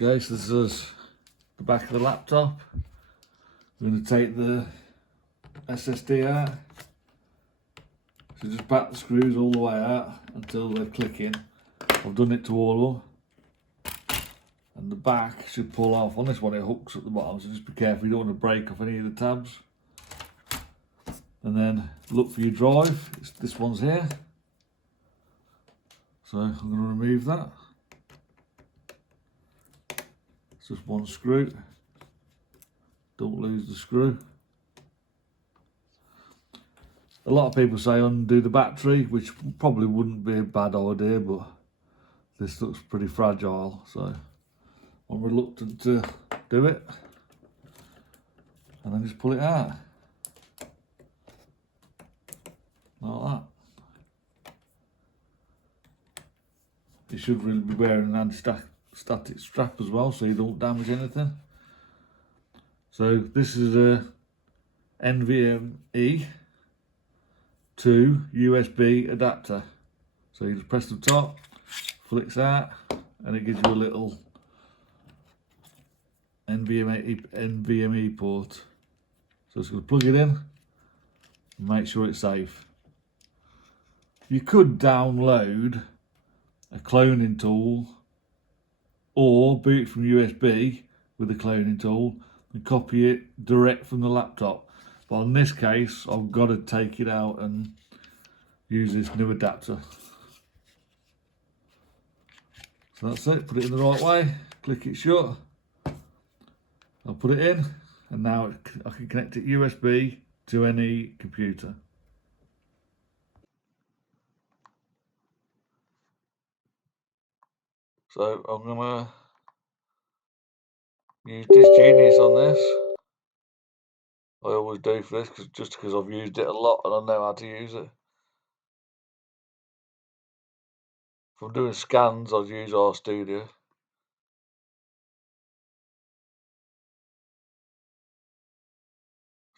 Okay, so this is the back of the laptop. I'm going to take the SSD out. So just back the screws all the way out until they're clicking. I've done it to all of them. And the back should pull off. On this one it hooks at the bottom, so just be careful, you don't want to break off any of the tabs. And then look for your drive. This one's here. So I'm going to remove that. It's just one screw. Don't lose the screw. A lot of people say undo the battery, which probably wouldn't be a bad idea, but this looks pretty fragile, so I'm reluctant to do it. And then just pull it out. Like that. You should really be wearing an anti-static strap as well, so you don't damage anything. So this is a NVMe to USB adapter. So you just press the top, flicks out, and it gives you a little NVMe port. So it's going to plug it in and make sure it's safe. You could download a cloning tool or boot from USB with a cloning tool and copy it direct from the laptop. But in this case, I've got to take it out and use this new adapter. So that's it, put it in the right way, click it shut. I'll put it in, and now I can connect it USB to any computer. So I'm gonna use Disgenius on this. I always do for this, just because I've used it a lot and I know how to use it. If I'm doing scans, I'd use RStudio.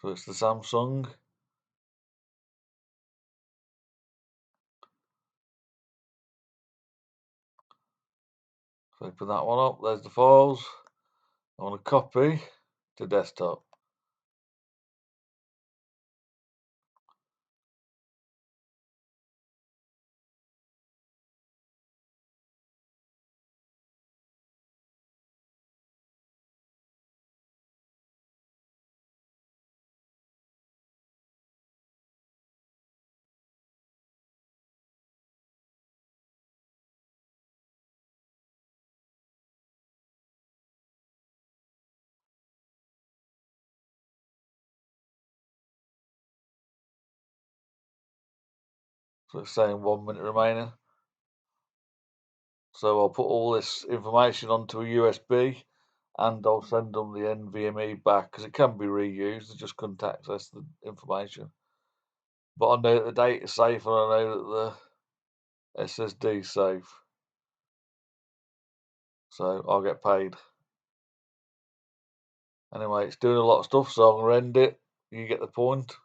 So it's the Samsung. So open that one up, there's the files. I want to copy to desktop. So it's saying 1 minute remaining. So I'll put all this information onto a USB and I'll send them the NVMe back because it can be reused, they just couldn't access the information. But I know that the data is safe and I know that the SSD is safe. So I'll get paid. Anyway, it's doing a lot of stuff, so I'm going to end it. You get the point.